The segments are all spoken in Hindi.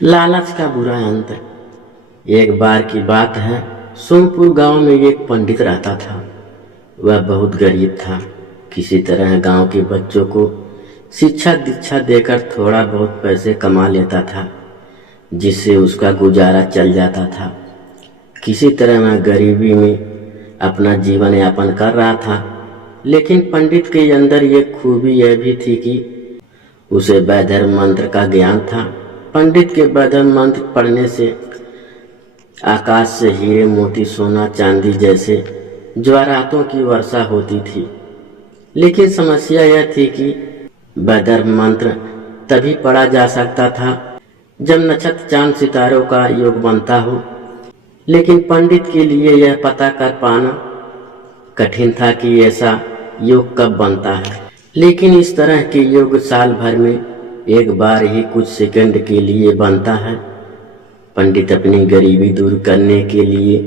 लालच का बुरा अंत। एक बार की बात है, सोमपुर गांव में एक पंडित रहता था। वह बहुत गरीब था। किसी तरह गांव के बच्चों को शिक्षा दीक्षा देकर थोड़ा बहुत पैसे कमा लेता था, जिससे उसका गुजारा चल जाता था। किसी तरह वह गरीबी में अपना जीवन यापन कर रहा था। लेकिन पंडित के अंदर एक खूबी यह भी थी कि उसे वैधर्म मंत्र का ज्ञान था। पंडित के वैधर्म मंत्र पढ़ने से आकाश से हीरे मोती सोना चांदी जैसे ज्वारातों की वर्षा होती थी। लेकिन समस्या यह थी कि वैधर्म मंत्र तभी पढ़ा जा सकता था जब नक्षत्र चांद सितारों का योग बनता हो। लेकिन पंडित के लिए यह पता कर पाना कठिन था कि ऐसा योग कब बनता है। लेकिन इस तरह के योग साल भर में एक बार ही कुछ सेकंड के लिए बनता है। पंडित अपनी गरीबी दूर करने के लिए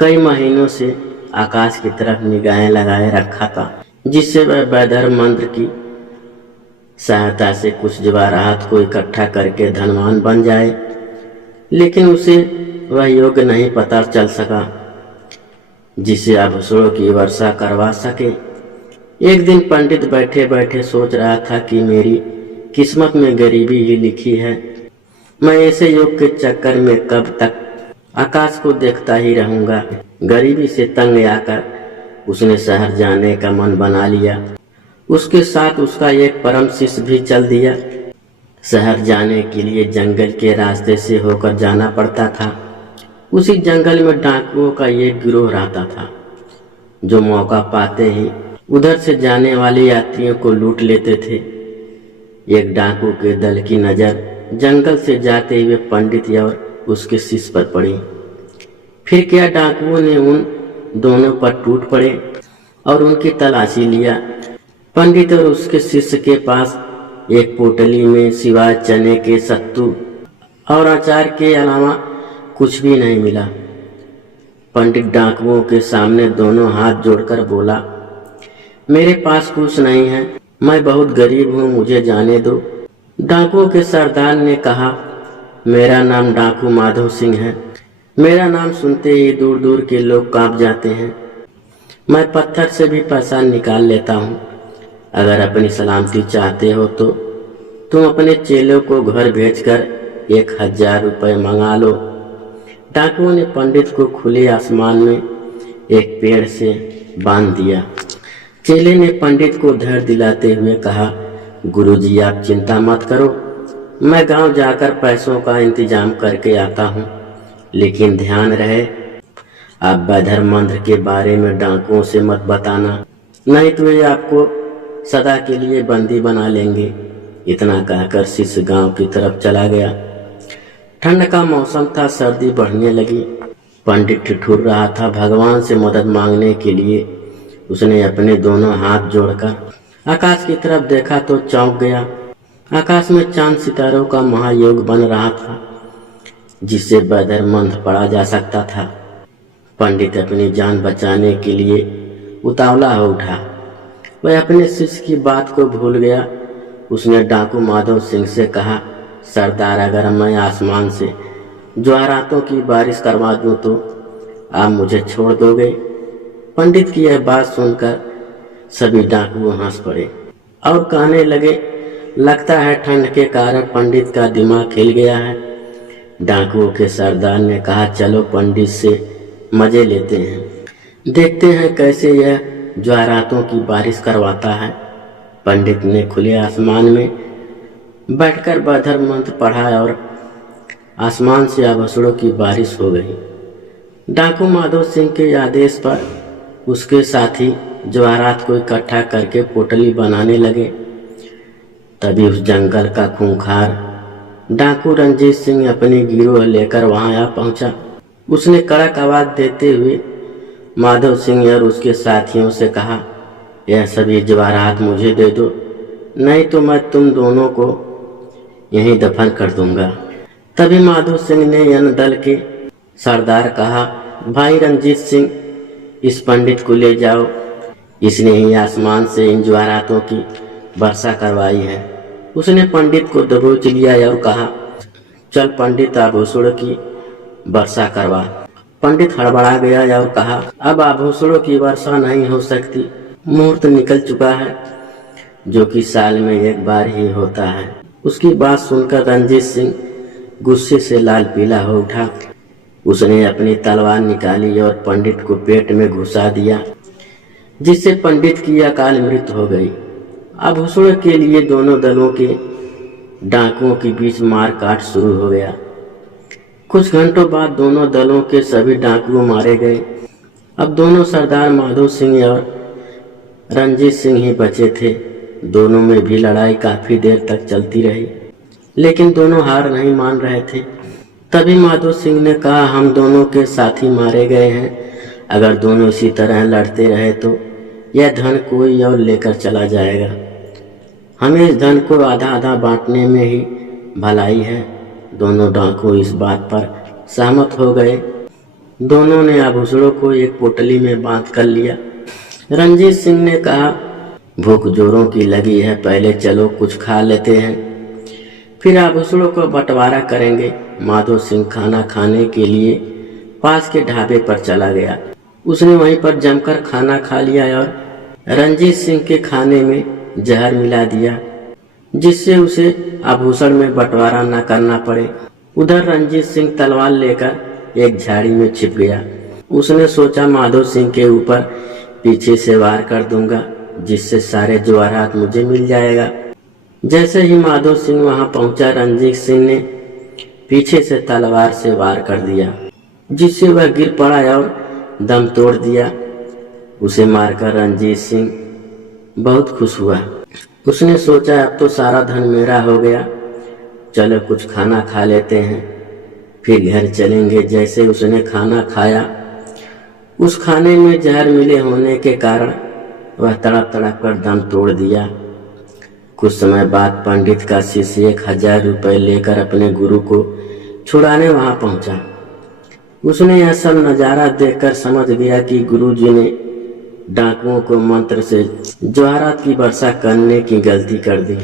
कई महीनों से आकाश की तरफ निगाहें लगाए रखा था, जिससे वह वैधर्म मंत्र की सहायता से कुछ जवाहरात को इकट्ठा करके धनवान बन जाए। लेकिन उसे वह योग नहीं पता चल सका जिसे आभूषणों की वर्षा करवा सके। एक दिन पंडित बैठे बैठे सोच रहा था कि मेरी किस्मत में गरीबी ही लिखी है। मैं ऐसे योग के चक्कर में कब तक आकाश को देखता ही रहूंगा। गरीबी से तंग आकर उसने शहर जाने का मन बना लिया। उसके साथ उसका एक परम शिष्य भी चल दिया। शहर जाने के लिए जंगल के रास्ते से होकर जाना पड़ता था। उसी जंगल में डाकुओं का एक गिरोह रहता था, जो मौका पाते ही उधर से जाने वाले यात्रियों को लूट लेते थे। एक डाकू के दल की नज़र जंगल से जाते हुए पंडित और उसके शिष्य पर पड़ी। फिर क्या डाकुओं ने उन दोनों पर टूट पड़े और उनकी तलाशी लिया। पंडित और उसके शिष्य के पास एक पोटली में सिवाय चने के सत्तू और अचार के अलावा कुछ भी नहीं मिला। पंडित डाकुओं के सामने दोनों हाथ जोड़कर बोला, मेरे पास कुछ नहीं है, मैं बहुत गरीब हूँ, मुझे जाने दो। डाकुओं के सरदार ने कहा, मेरा नाम डाकू माधव सिंह है। मेरा नाम सुनते ही दूर दूर के लोग कांप जाते हैं। मैं पत्थर से भी पैसा निकाल लेता हूँ। अगर अपनी सलामती चाहते हो तो तुम अपने चेलों को घर भेजकर 1000 रुपये मंगा लो। डाकुओं ने पंडित को खुले आसमान में एक पेड़ से बांध दिया। चेले ने पंडित को धैर्य दिलाते हुए कहा, गुरुजी आप चिंता मत करो, मैं गांव जाकर पैसों का इंतजाम करके आता हूँ। लेकिन ध्यान रहे, आप वैधर्म मंत्र के बारे में डाकुओं से मत बताना, नहीं तो ये आपको सदा के लिए बंदी बना लेंगे। इतना कहकर शिष्य गांव की तरफ चला गया। ठंड का मौसम था, सर्दी बढ़ने लगी। पंडित ठिठुर रहा था। भगवान से मदद मांगने के लिए उसने अपने दोनों हाथ जोड़कर आकाश की तरफ देखा तो चौंक गया। आकाश में चांद सितारों का महायोग बन रहा था, जिससे वैधर्म मंत्र पढ़ा जा सकता था। पंडित अपनी जान बचाने के लिए उतावला हो उठा। वह अपने शिष्य की बात को भूल गया। उसने डाकू माधव सिंह से कहा, सरदार अगर मैं आसमान से ज्वारातों की बारिश करवा दूं तो आप मुझे छोड़ दोगे? पंडित की यह बात सुनकर सभी डाकू हंस पड़े और कहने लगे, लगता है ठंड के कारण पंडित का दिमाग हिल गया है। डाकुओं के सरदार ने कहा, चलो पंडित से मजे लेते हैं, देखते हैं कैसे यह ज्वारातों की बारिश करवाता है। पंडित ने खुले आसमान में बैठकर वैधर्म मंत्र पढ़ा और आसमान से आभूषणों की बारिश हो गई। डाकू माधव सिंह के आदेश पर उसके साथी जवाहरात को इकट्ठा करके पोटली बनाने लगे। तभी उस जंगल का खूंखार डाकू रंजीत सिंह अपनी गिरोह लेकर वहां आ पहुंचा। उसने कड़क आवाज देते हुए माधव सिंह और उसके साथियों से कहा, यह सभी जवाहरात मुझे दे दो, नहीं तो मैं तुम दोनों को यहीं दफन कर दूंगा। तभी माधव सिंह ने यन दल के सरदार कहा, भाई रंजीत सिंह, इस पंडित को ले जाओ, इसने ही आसमान से इन ज्वारातों की वर्षा करवाई है। उसने पंडित को दबोच लिया और कहा, चल पंडित आभूषणों की वर्षा करवा। पंडित हड़बड़ा गया और कहा, अब आभूषणों की वर्षा नहीं हो सकती, मुहूर्त निकल चुका है, जो कि साल में एक बार ही होता है। उसकी बात सुनकर रंजीत सिंह गुस्से से लाल पीला हो उठा। उसने अपनी तलवार निकाली और पंडित को पेट में घुसा दिया, जिससे पंडित की अकाल मृत्यु हो गई। आभूषणों के लिए दोनों दलों के डाकुओं के बीच मार काट शुरू हो गया। कुछ घंटों बाद दोनों दलों के सभी डाकुओं मारे गए। अब दोनों सरदार माधो सिंह और रंजीत सिंह ही बचे थे। दोनों में भी लड़ाई काफी देर तक चलती रही, लेकिन दोनों हार नहीं मान रहे थे। तभी माधो सिंह ने कहा, हम दोनों के साथी मारे गए हैं, अगर दोनों इसी तरह लड़ते रहे तो यह धन कोई और लेकर चला जाएगा। हमें इस धन को आधा आधा बांटने में ही भलाई है। दोनों डाकू इस बात पर सहमत हो गए। दोनों ने आभूषणों को एक पोटली में बांध कर लिया। रंजीत सिंह ने कहा, भूख जोरों की लगी है, पहले चलो कुछ खा लेते हैं, फिर आभूषणों को बंटवारा करेंगे। माधो सिंह खाना खाने के लिए पास के ढाबे पर चला गया। उसने वहीं पर जमकर खाना खा लिया और रंजीत सिंह के खाने में जहर मिला दिया, जिससे उसे आभूषण में बंटवारा न करना पड़े। उधर रंजीत सिंह तलवार लेकर एक झाड़ी में छिप गया। उसने सोचा, माधो सिंह के ऊपर पीछे से वार कर दूंगा, जिससे सारे जवाहरात मुझे मिल जाएगा। जैसे ही माधो सिंह वहां पहुंचा, रंजीत सिंह ने पीछे से तलवार से वार कर दिया, जिससे वह गिर पड़ा और दम तोड़ दिया। उसे मारकर रंजीत सिंह बहुत खुश हुआ। उसने सोचा, अब तो सारा धन मेरा हो गया, चलो कुछ खाना खा लेते हैं, फिर घर चलेंगे। जैसे उसने खाना खाया, उस खाने में जहर मिले होने के कारण वह तड़प तड़प कर दम तोड़ दिया। कुछ समय बाद पंडित का शिष्य 1000 रुपये लेकर अपने गुरु को छुड़ाने वहां पहुंचा। उसने यह सब नजारा देखकर समझ गया कि गुरुजी ने डाकुओं को मंत्र से जवाहरात की वर्षा करने की गलती कर दी।